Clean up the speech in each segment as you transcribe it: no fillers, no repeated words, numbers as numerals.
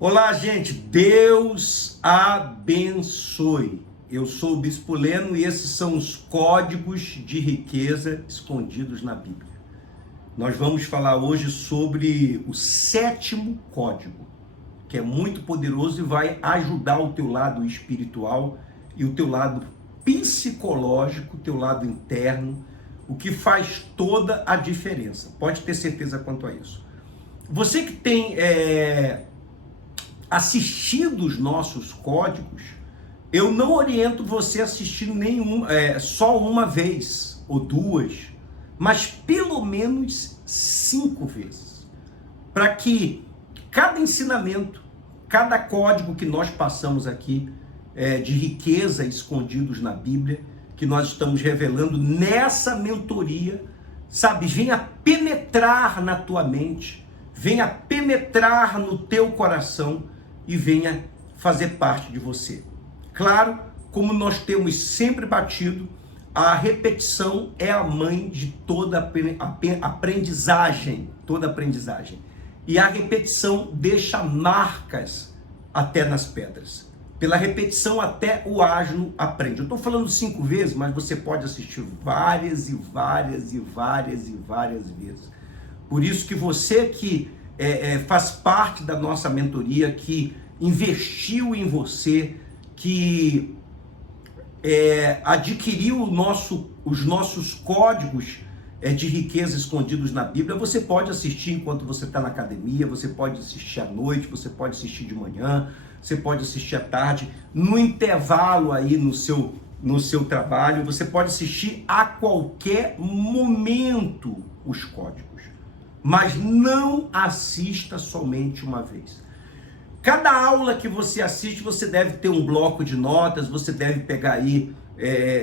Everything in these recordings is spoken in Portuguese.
Olá, gente. Deus abençoe. Eu sou o Bispo Leno e esses são os códigos de riqueza escondidos na Bíblia. Nós vamos falar hoje sobre o sétimo código, que é muito poderoso e vai ajudar o teu lado espiritual e o teu lado psicológico, o teu lado interno, o que faz toda a diferença. Pode ter certeza quanto a isso. Você que tem assistido os nossos códigos, eu não oriento você a assistir só uma vez ou duas, mas pelo menos 5 vezes, para que cada ensinamento, cada código que nós passamos aqui de riqueza escondidos na Bíblia, que nós estamos revelando nessa mentoria, sabe, venha penetrar na tua mente, venha penetrar no teu coração e venha fazer parte de você. Claro, como nós temos sempre batido, a repetição é a mãe de toda aprendizagem, E a repetição deixa marcas até nas pedras. Pela repetição até o asno aprende. Eu estou falando 5 vezes, mas você pode assistir várias e várias e várias e várias vezes. Por isso que você que faz parte da nossa mentoria, que investiu em você, que adquiriu os nossos códigos de riqueza escondidos na Bíblia, você pode assistir enquanto você está na academia, você pode assistir à noite, você pode assistir de manhã, você pode assistir à tarde, no intervalo aí no seu trabalho, você pode assistir a qualquer momento os códigos. Mas não assista somente uma vez. Cada aula que você assiste, você deve ter um bloco de notas, você deve pegar aí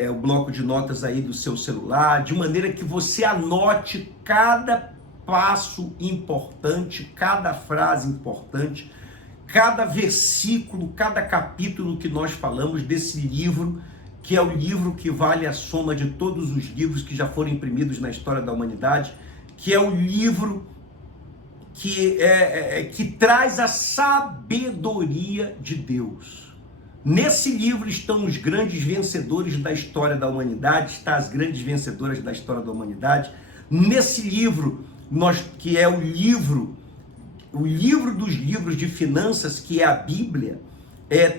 o bloco de notas aí do seu celular, de maneira que você anote cada passo importante, cada frase importante, cada versículo, cada capítulo que nós falamos desse livro, que é o livro que vale a soma de todos os livros que já foram imprimidos na história da humanidade, que é o livro que traz a sabedoria de Deus. Nesse livro estão os grandes vencedores da história da humanidade, estão as grandes vencedoras da história da humanidade. Nesse livro, que é o livro dos livros de finanças, que é a Bíblia,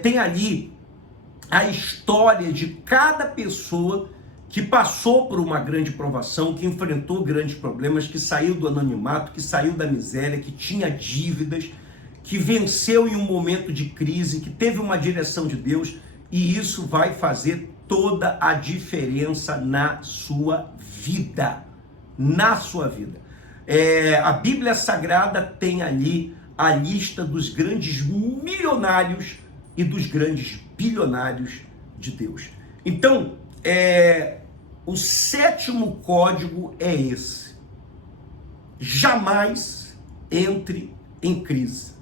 tem ali a história de cada pessoa que passou por uma grande provação, que enfrentou grandes problemas, que saiu do anonimato, que saiu da miséria, que tinha dívidas, que venceu em um momento de crise, que teve uma direção de Deus, e isso vai fazer toda a diferença na sua vida. Na sua vida. A Bíblia Sagrada tem ali a lista dos grandes milionários e dos grandes bilionários de Deus. Então, o sétimo código é esse: jamais entre em crise.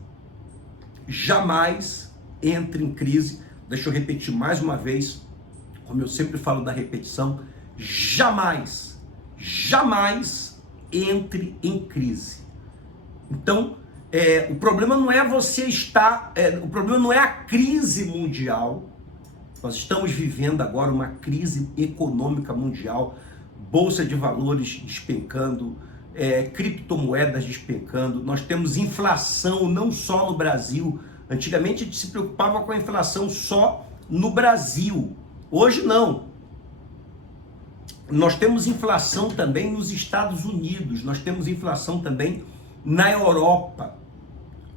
Jamais entre em crise. Deixa eu repetir mais uma vez, como eu sempre falo da repetição: jamais entre em crise. Então, o problema não é você estar, o problema não é a crise mundial. Nós estamos vivendo agora uma crise econômica mundial, bolsa de valores despencando, criptomoedas despencando, nós temos inflação não só no Brasil. Antigamente a gente se preocupava com a inflação só no Brasil, hoje não. Nós temos inflação também nos Estados Unidos, nós temos inflação também na Europa.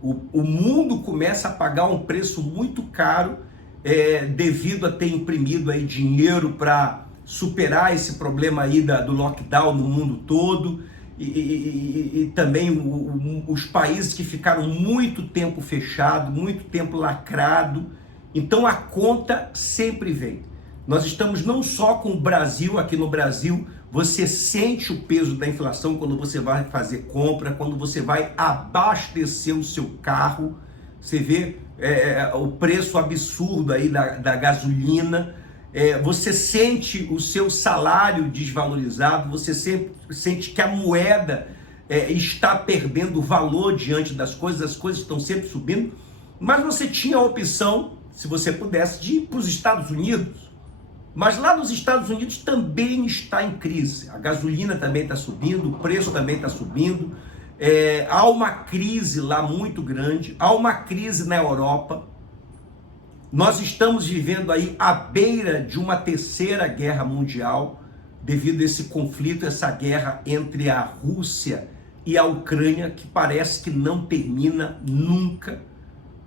O mundo começa a pagar um preço muito caro devido a ter imprimido aí dinheiro para superar esse problema aí do lockdown no mundo todo, e também os países que ficaram muito tempo fechados, muito tempo lacrado. Então a conta sempre vem. Nós estamos não só com o Brasil, aqui no Brasil, você sente o peso da inflação quando você vai fazer compra, quando você vai abastecer o seu carro, você vê o preço absurdo aí da gasolina, você sente o seu salário desvalorizado, você sente que a moeda está perdendo valor diante das coisas, as coisas estão sempre subindo. Mas você tinha a opção, se você pudesse, de ir para os Estados Unidos. Mas lá nos Estados Unidos também está em crise. A gasolina também está subindo, o preço também está subindo. Há uma crise lá muito grande, há uma crise na Europa. Nós estamos vivendo aí à beira de uma terceira guerra mundial, devido a esse conflito, essa guerra entre a Rússia e a Ucrânia, que parece que não termina nunca,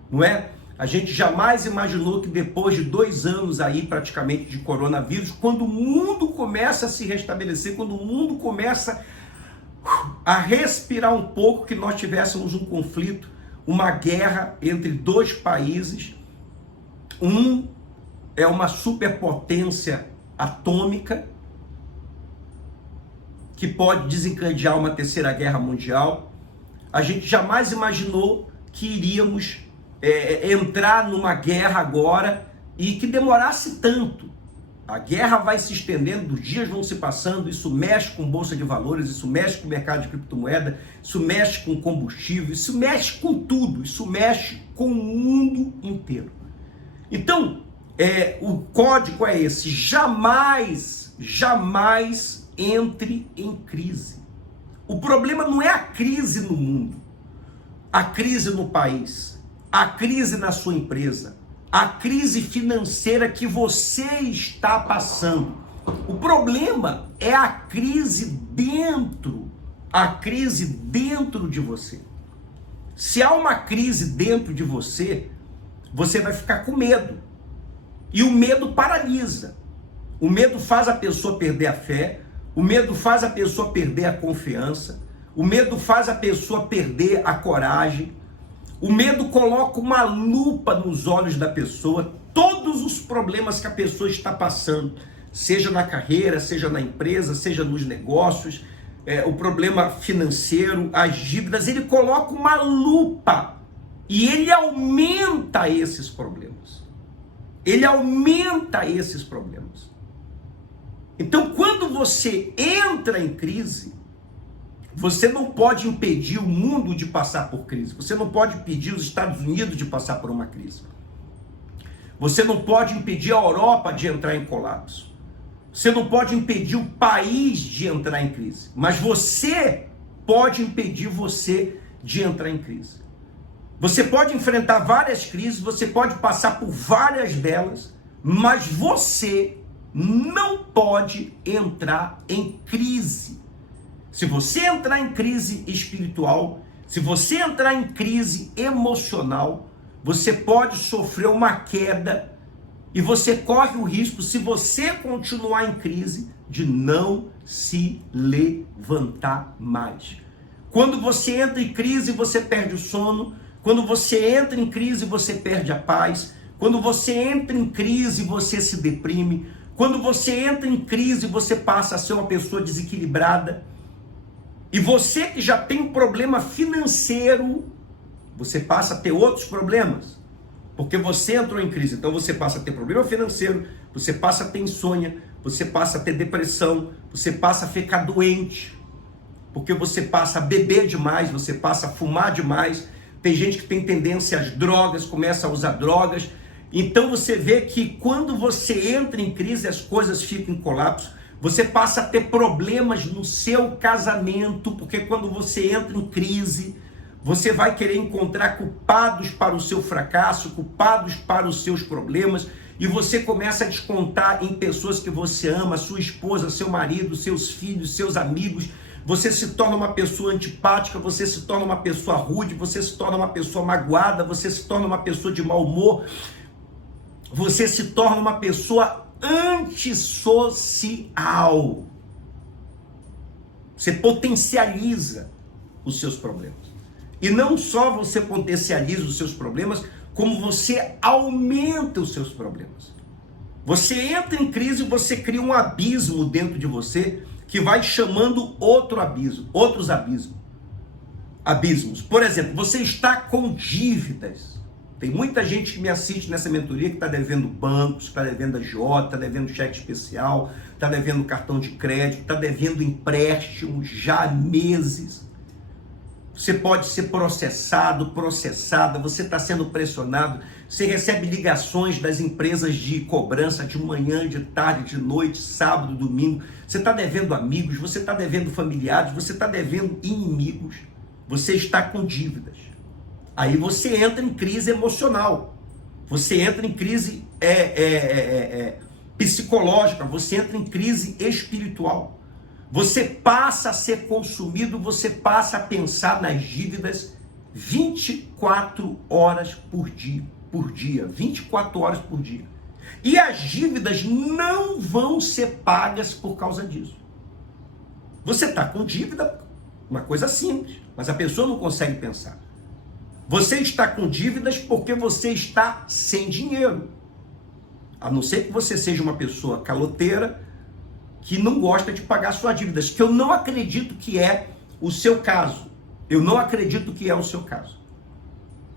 não é? A gente jamais imaginou que depois de 2 anos aí praticamente de coronavírus, quando o mundo começa a se restabelecer, quando o mundo começa a respirar um pouco, que nós tivéssemos um conflito, uma guerra entre 2 países. Um é uma superpotência atômica que pode desencadear uma terceira guerra mundial. A gente jamais imaginou que iríamos entrar numa guerra agora e que demorasse tanto. A guerra vai se estendendo, os dias vão se passando, isso mexe com bolsa de valores, isso mexe com o mercado de criptomoeda, isso mexe com combustível, isso mexe com tudo, isso mexe com o mundo inteiro. Então, o código é esse: jamais entre em crise. O problema não é a crise no mundo, a crise no país, a crise na sua empresa, a crise financeira que você está passando. O problema é a crise dentro de você. Se há uma crise dentro de você, você vai ficar com medo. E o medo paralisa. O medo faz a pessoa perder a fé, o medo faz a pessoa perder a confiança, o medo faz a pessoa perder a coragem. O medo coloca uma lupa nos olhos da pessoa, todos os problemas que a pessoa está passando, seja na carreira, seja na empresa, seja nos negócios, o problema financeiro, as dívidas, ele coloca uma lupa e ele aumenta esses problemas. Ele aumenta esses problemas. Então, quando você entra em crise, você não pode impedir o mundo de passar por crise. Você não pode impedir os Estados Unidos de passar por uma crise. Você não pode impedir a Europa de entrar em colapso. Você não pode impedir o país de entrar em crise. Mas você pode impedir você de entrar em crise. Você pode enfrentar várias crises, você pode passar por várias delas, mas você não pode entrar em crise. Se você entrar em crise espiritual, se você entrar em crise emocional, você pode sofrer uma queda e você corre o risco, se você continuar em crise, de não se levantar mais. Quando você entra em crise, você perde o sono. Quando você entra em crise, você perde a paz. Quando você entra em crise, você se deprime. Quando você entra em crise, você passa a ser uma pessoa desequilibrada. E você que já tem problema financeiro, você passa a ter outros problemas, porque você entrou em crise. Então você passa a ter problema financeiro, você passa a ter insônia, você passa a ter depressão, você passa a ficar doente, porque você passa a beber demais, você passa a fumar demais. Tem gente que tem tendência às drogas, começa a usar drogas. Então você vê que quando você entra em crise, as coisas ficam em colapso. Você passa a ter problemas no seu casamento, porque quando você entra em crise, você vai querer encontrar culpados para o seu fracasso, culpados para os seus problemas, e você começa a descontar em pessoas que você ama, sua esposa, seu marido, seus filhos, seus amigos. Você se torna uma pessoa antipática, você se torna uma pessoa rude, você se torna uma pessoa magoada, você se torna uma pessoa de mau humor, você se torna uma pessoa antissocial. Você potencializa os seus problemas. E não só você potencializa os seus problemas, como você aumenta os seus problemas. Você entra em crise e você cria um abismo dentro de você que vai chamando outros abismos. Por exemplo, você está com dívidas. Tem muita gente que me assiste nessa mentoria que está devendo bancos, está devendo agiota, está devendo cheque especial, está devendo cartão de crédito, está devendo empréstimo já há meses. Você pode ser processado, processada, você está sendo pressionado, você recebe ligações das empresas de cobrança de manhã, de tarde, de noite, sábado, domingo. Você está devendo amigos, você está devendo familiares, você está devendo inimigos, você está com dívidas. Aí você entra em crise emocional, você entra em crise psicológica, você entra em crise espiritual. Você passa a ser consumido, você passa a pensar nas dívidas 24 horas por dia, 24 horas por dia. E as dívidas não vão ser pagas por causa disso. Você está com dívida, uma coisa simples, mas a pessoa não consegue pensar. Você está com dívidas porque você está sem dinheiro. A não ser que você seja uma pessoa caloteira, que não gosta de pagar suas dívidas, que eu não acredito que é o seu caso. Eu não acredito que é o seu caso.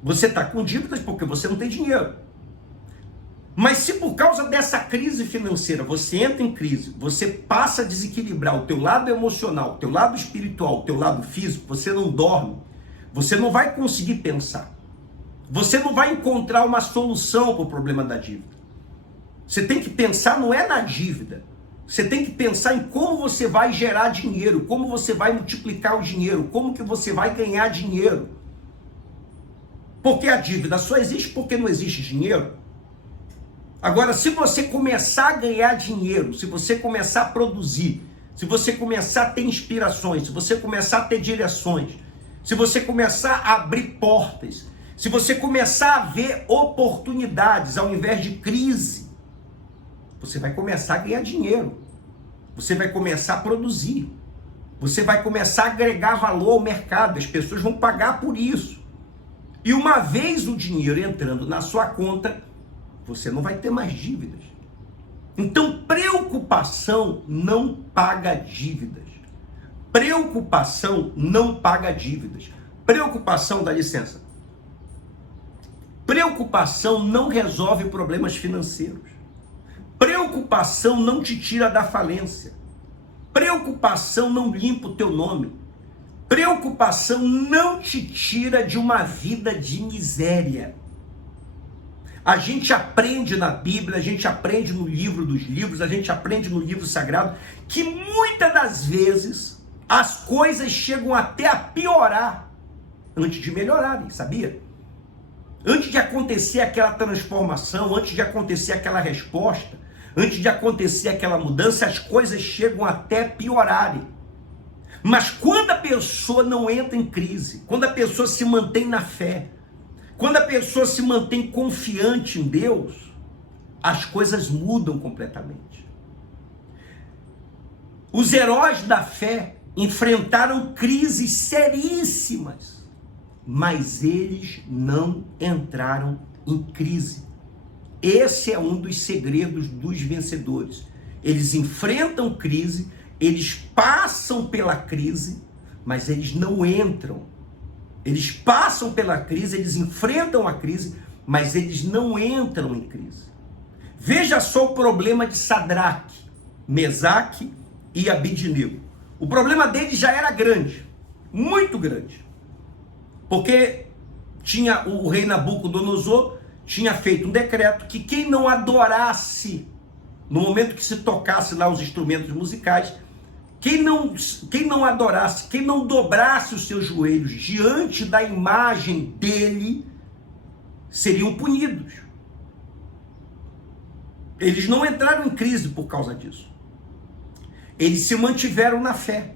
Você está com dívidas porque você não tem dinheiro. Mas se por causa dessa crise financeira você entra em crise, você passa a desequilibrar o teu lado emocional, o teu lado espiritual, o teu lado físico, você não dorme, você não vai conseguir pensar. Você não vai encontrar uma solução para o problema da dívida. Você tem que pensar não é na dívida. Você tem que pensar em como você vai gerar dinheiro, como você vai multiplicar o dinheiro, como que você vai ganhar dinheiro. Porque a dívida só existe porque não existe dinheiro. Agora, se você começar a ganhar dinheiro, se você começar a produzir, se você começar a ter inspirações, se você começar a ter direções, se você começar a abrir portas, se você começar a ver oportunidades ao invés de crise, você vai começar a ganhar dinheiro, você vai começar a produzir, você vai começar a agregar valor ao mercado, as pessoas vão pagar por isso. E uma vez o dinheiro entrando na sua conta, você não vai ter mais dívidas. Então, preocupação não paga dívidas. Preocupação não paga dívidas. Preocupação, dá licença. Preocupação não resolve problemas financeiros. Preocupação não te tira da falência. Preocupação não limpa o teu nome. Preocupação não te tira de uma vida de miséria. A gente aprende na Bíblia, a gente aprende no livro dos livros, a gente aprende no livro sagrado, que muitas das vezes as coisas chegam até a piorar antes de melhorarem, sabia? Antes de acontecer aquela transformação, antes de acontecer aquela resposta, antes de acontecer aquela mudança, as coisas chegam até piorarem. Mas quando a pessoa não entra em crise, quando a pessoa se mantém na fé, quando a pessoa se mantém confiante em Deus, as coisas mudam completamente. Os heróis da fé enfrentaram crises seríssimas, mas eles não entraram em crise. Esse é um dos segredos dos vencedores. Eles enfrentam crise, eles passam pela crise, mas eles não entram. Eles passam pela crise, eles enfrentam a crise, mas eles não entram em crise. Veja só o problema de Sadraque, Mesaque e Abidnego. O problema deles já era grande, muito grande. Porque tinha o rei Nabucodonosor tinha feito um decreto que quem não adorasse, no momento que se tocasse lá os instrumentos musicais, quem não adorasse, quem não dobrasse os seus joelhos diante da imagem dele, seriam punidos. Eles não entraram em crise por causa disso. Eles se mantiveram na fé.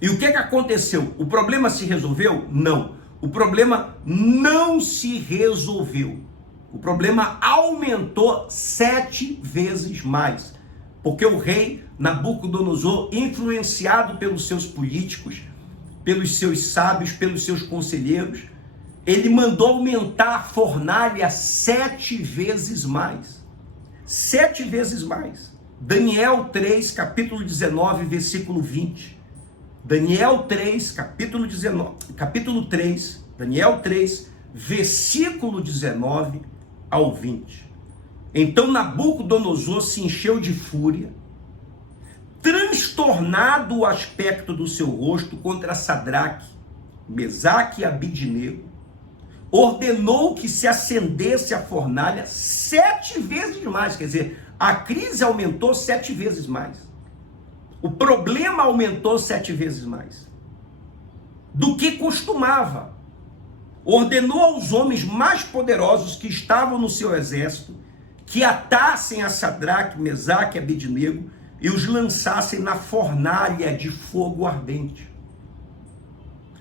E o que aconteceu? O problema se resolveu? Não. O problema não se resolveu. O problema aumentou 7 vezes mais. Porque o rei Nabucodonosor, influenciado pelos seus políticos, pelos seus sábios, pelos seus conselheiros, ele mandou aumentar a fornalha 7 vezes mais. 7 vezes mais. Daniel 3, capítulo 19, versículo 20. Daniel 3, capítulo 3, Daniel 3, versículo 19 ao 20. Então Nabucodonosor se encheu de fúria, transtornado o aspecto do seu rosto contra Sadraque, Mesaque e Abidnego, ordenou que se acendesse a fornalha 7 vezes mais. Quer dizer, a crise aumentou 7 vezes mais. O problema aumentou 7 vezes mais do que costumava. Ordenou aos homens mais poderosos que estavam no seu exército que atassem a Sadraque, Mesaque e Abidnego e os lançassem na fornalha de fogo ardente.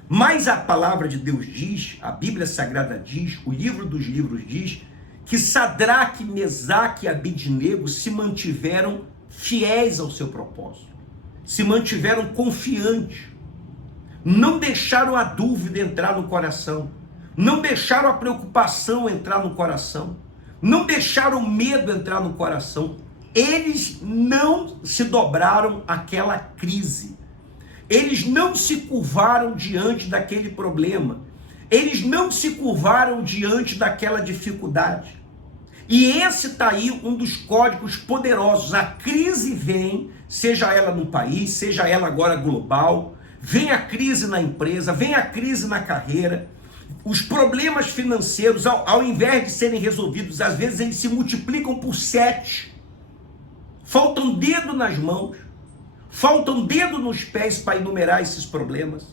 Mas a palavra de Deus diz, a Bíblia Sagrada diz, o livro dos livros diz, que Sadraque, Mesaque e Abidnego se mantiveram fiéis ao seu propósito, se mantiveram confiantes, não deixaram a dúvida entrar no coração, não deixaram a preocupação entrar no coração, não deixaram o medo entrar no coração. Eles não se dobraram àquela crise. Eles não se curvaram diante daquele problema. Eles não se curvaram diante daquela dificuldade. E esse está aí um dos códigos poderosos. A crise vem, seja ela no país, seja ela agora global, vem a crise na empresa, vem a crise na carreira. Os problemas financeiros, ao invés de serem resolvidos, às vezes eles se multiplicam por 7. Faltam dedo nas mãos, faltam dedo nos pés para enumerar esses problemas.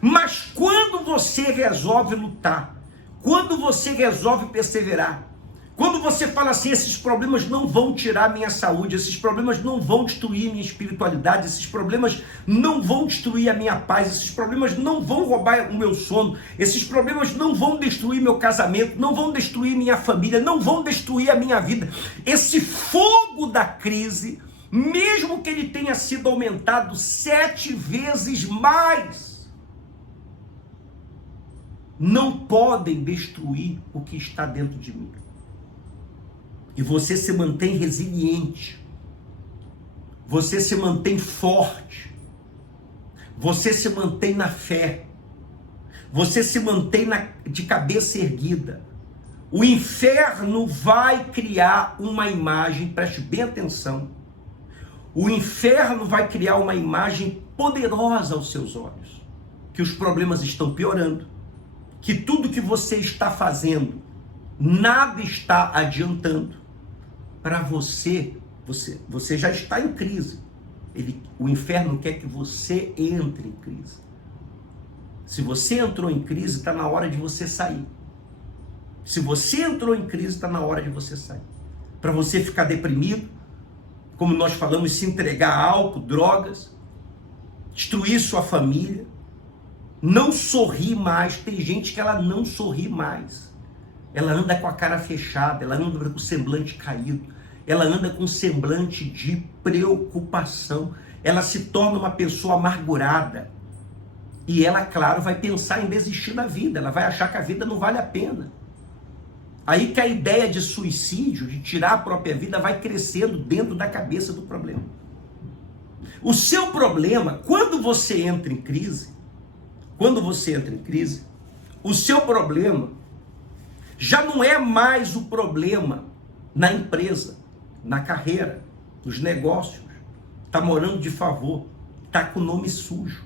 Mas quando você resolve lutar, quando você resolve perseverar, quando você fala assim, esses problemas não vão tirar minha saúde, esses problemas não vão destruir minha espiritualidade, esses problemas não vão destruir a minha paz, esses problemas não vão roubar o meu sono, esses problemas não vão destruir meu casamento, não vão destruir minha família, não vão destruir a minha vida. Esse fogo da crise, mesmo que ele tenha sido aumentado 7 vezes mais, não podem destruir o que está dentro de mim. E você se mantém resiliente, você se mantém forte, você se mantém na fé, você se mantém de cabeça erguida. O inferno vai criar uma imagem, preste bem atenção, o inferno vai criar uma imagem poderosa aos seus olhos, que os problemas estão piorando, que tudo que você está fazendo, nada está adiantando. Para você já está em crise. O inferno quer que você entre em crise. Se você entrou em crise, está na hora de você sair. Se você entrou em crise, está na hora de você sair. Para você ficar deprimido, como nós falamos, se entregar a álcool, drogas, destruir sua família, não sorrir mais. Tem gente que ela não sorri mais. Ela anda com a cara fechada, ela anda com o semblante caído, ela anda com um semblante de preocupação, ela se torna uma pessoa amargurada. E ela, claro, vai pensar em desistir da vida, ela vai achar que a vida não vale a pena. Aí que a ideia de suicídio, de tirar a própria vida, vai crescendo dentro da cabeça do problema. O seu problema, quando você entra em crise, o seu problema já não é mais o problema na empresa, na carreira, nos negócios. Está morando de favor, está com o nome sujo,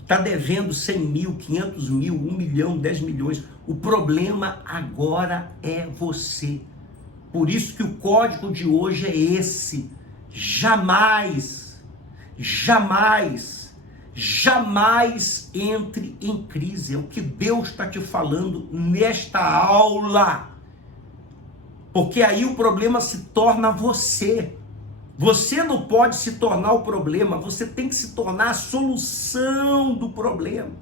está devendo 100 mil, 500 mil, 1 milhão, 10 milhões. O problema agora é você. Por isso que o código de hoje é esse. Jamais entre em crise. É o que Deus está te falando nesta aula. Porque aí o problema se torna você. Você não pode se tornar o problema, você tem que se tornar a solução do problema.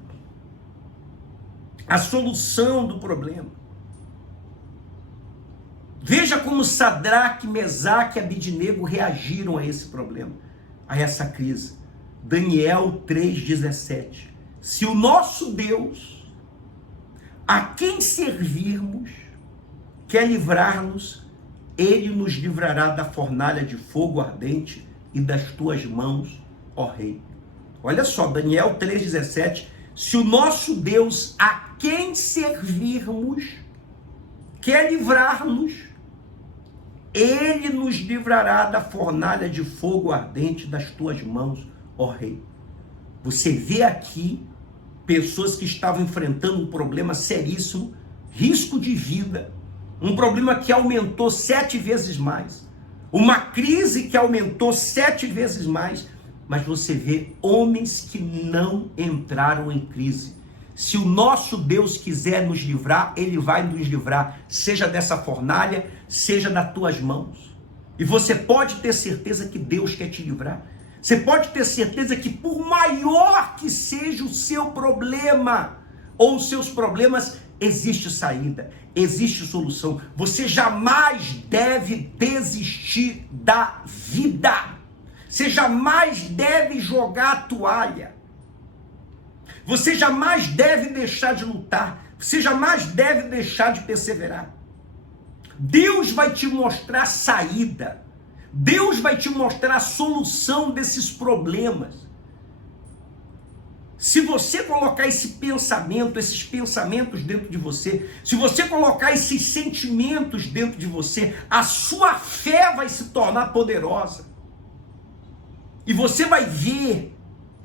A solução do problema. Veja como Sadraque, Mesaque e Abidnego reagiram a esse problema, a essa crise. Daniel 3,17. Se o nosso Deus, a quem servirmos, quer livrar-nos, ele nos livrará da fornalha de fogo ardente e das tuas mãos, ó rei. Olha só, Daniel 3,17. Se o nosso Deus, a quem servirmos, quer livrar-nos, ele nos livrará da fornalha de fogo ardente das tuas mãos, ó rei. Você vê aqui pessoas que estavam enfrentando um problema seríssimo, risco de vida, um problema que aumentou 7 vezes mais, uma crise que aumentou 7 vezes mais, mas você vê homens que não entraram em crise. Se o nosso Deus quiser nos livrar, Ele vai nos livrar, seja dessa fornalha, seja das tuas mãos. E você pode ter certeza que Deus quer te livrar. Você pode ter certeza que por maior que seja o seu problema, ou os seus problemas, existe saída, existe solução. Você jamais deve desistir da vida. Você jamais deve jogar a toalha. Você jamais deve deixar de lutar. Você jamais deve deixar de perseverar. Deus vai te mostrar saída. Deus vai te mostrar a solução desses problemas. Se você colocar esse pensamento, esses pensamentos dentro de você, se você colocar esses sentimentos dentro de você, a sua fé vai se tornar poderosa. E você vai ver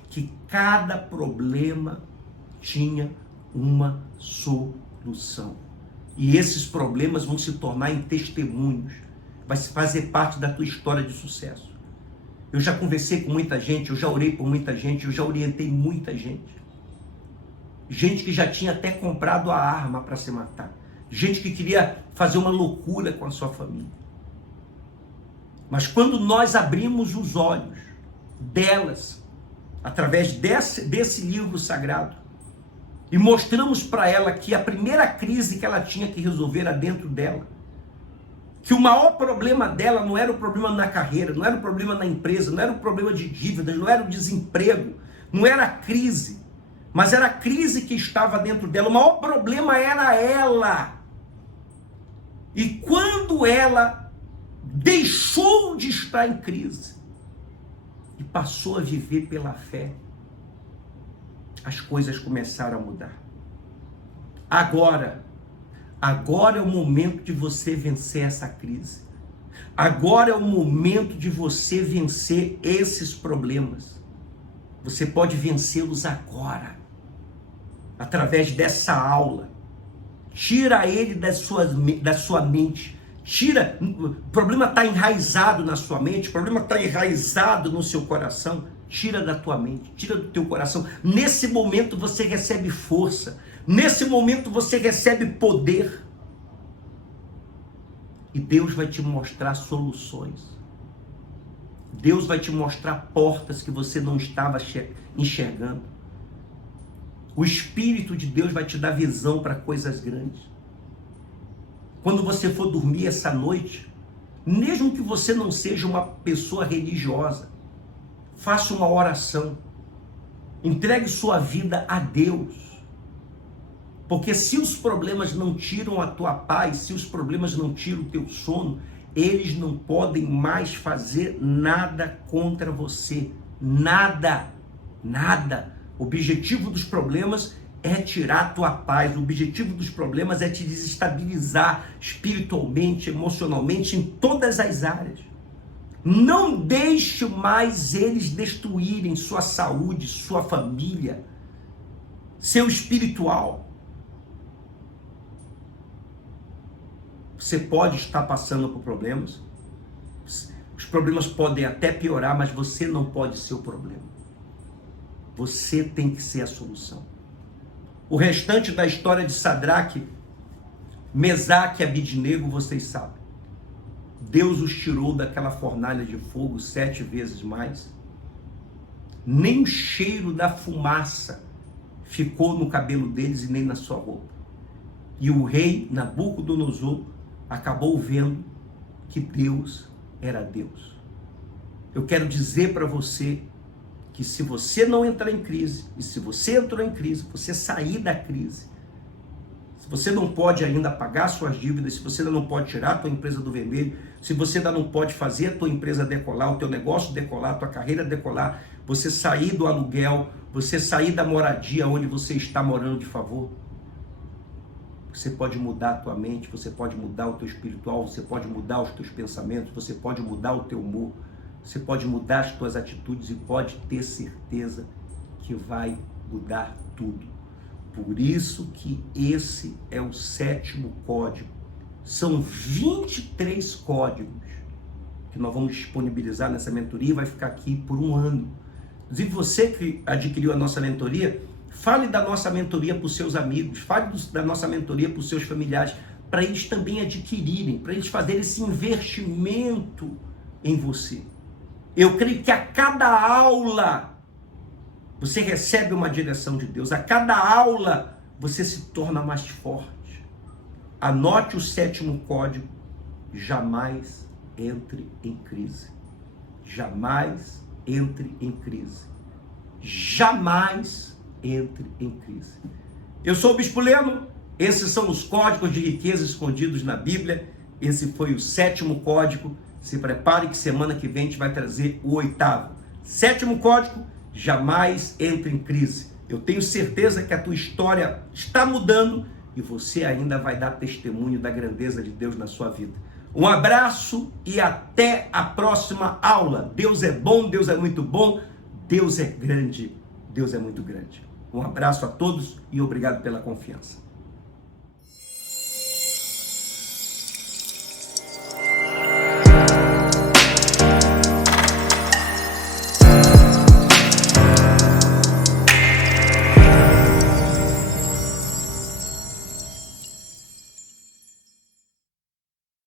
que cada problema tinha uma solução. E esses problemas vão se tornar em testemunhos. Vai fazer parte da tua história de sucesso. Eu já conversei com muita gente, eu já orei por muita gente, eu já orientei muita gente. Gente que já tinha até comprado a arma para se matar. Gente que queria fazer uma loucura com a sua família. Mas quando nós abrimos os olhos delas, através desse livro sagrado, e mostramos para ela que a primeira crise que ela tinha que resolver era dentro dela, que o maior problema dela não era o problema na carreira, não era o problema na empresa, não era o problema de dívidas, não era o desemprego, não era a crise, mas era a crise que estava dentro dela. O maior problema era ela. E quando ela deixou de estar em crise e passou a viver pela fé, as coisas começaram a mudar. Agora é o momento de você vencer essa crise. Agora é o momento de você vencer esses problemas. Você pode vencê-los agora, através dessa aula. Tira ele da sua mente. Tira, o problema está enraizado na sua mente, o problema está enraizado no seu coração. Tira da tua mente, tira do teu coração. Nesse momento você recebe força. Nesse momento você recebe poder. E Deus vai te mostrar soluções. Deus vai te mostrar portas que você não estava enxergando. O Espírito de Deus vai te dar visão para coisas grandes. Quando você for dormir essa noite, mesmo que você não seja uma pessoa religiosa, faça uma oração. Entregue sua vida a Deus. Porque se os problemas não tiram a tua paz, se os problemas não tiram o teu sono, eles não podem mais fazer nada contra você. Nada. Nada. O objetivo dos problemas é tirar a tua paz. O objetivo dos problemas é te desestabilizar espiritualmente, emocionalmente, em todas as áreas. Não deixe mais eles destruírem sua saúde, sua família, seu espiritual. Você pode estar passando por problemas. Os problemas podem até piorar, mas você não pode ser o problema. Você tem que ser a solução. O restante da história de Sadraque, Mesaque e Abidnego, vocês sabem. Deus os tirou daquela fornalha de fogo 7 vezes mais. Nem o cheiro da fumaça ficou no cabelo deles e nem na sua roupa. E o rei Nabucodonosor acabou vendo que Deus era Deus. Eu quero dizer para você que se você não entrar em crise, e se você entrou em crise, você sair da crise, se você não pode ainda pagar suas dívidas, se você ainda não pode tirar a tua empresa do vermelho, se você ainda não pode fazer a tua empresa decolar, o teu negócio decolar, a tua carreira decolar, você sair do aluguel, você sair da moradia onde você está morando de favor, você pode mudar a tua mente, você pode mudar o teu espiritual, você pode mudar os teus pensamentos, você pode mudar o teu humor, você pode mudar as tuas atitudes e pode ter certeza que vai mudar tudo. Por isso que esse é o 7º código. São 23 códigos que nós vamos disponibilizar nessa mentoria e vai ficar aqui por um ano. Inclusive, você que adquiriu a nossa mentoria, fale da nossa mentoria para os seus amigos, fale da nossa mentoria para os seus familiares, para eles também adquirirem, para eles fazerem esse investimento em você. Eu creio que a cada aula você recebe uma direção de Deus, a cada aula você se torna mais forte. Anote o 7º código: jamais entre em crise. Jamais entre em crise. Jamais entre em crise. Eu sou o Bispo Leno, esses são os códigos de riqueza escondidos na Bíblia. Esse foi o 7º código. Se prepare que semana que vem a gente vai trazer o 8º. 7º código: jamais entre em crise. Eu tenho certeza que a tua história está mudando e você ainda vai dar testemunho da grandeza de Deus na sua vida. Um abraço e até a próxima aula. Deus é bom, Deus é muito bom, Deus é grande, Deus é muito grande. Um abraço a todos e obrigado pela confiança.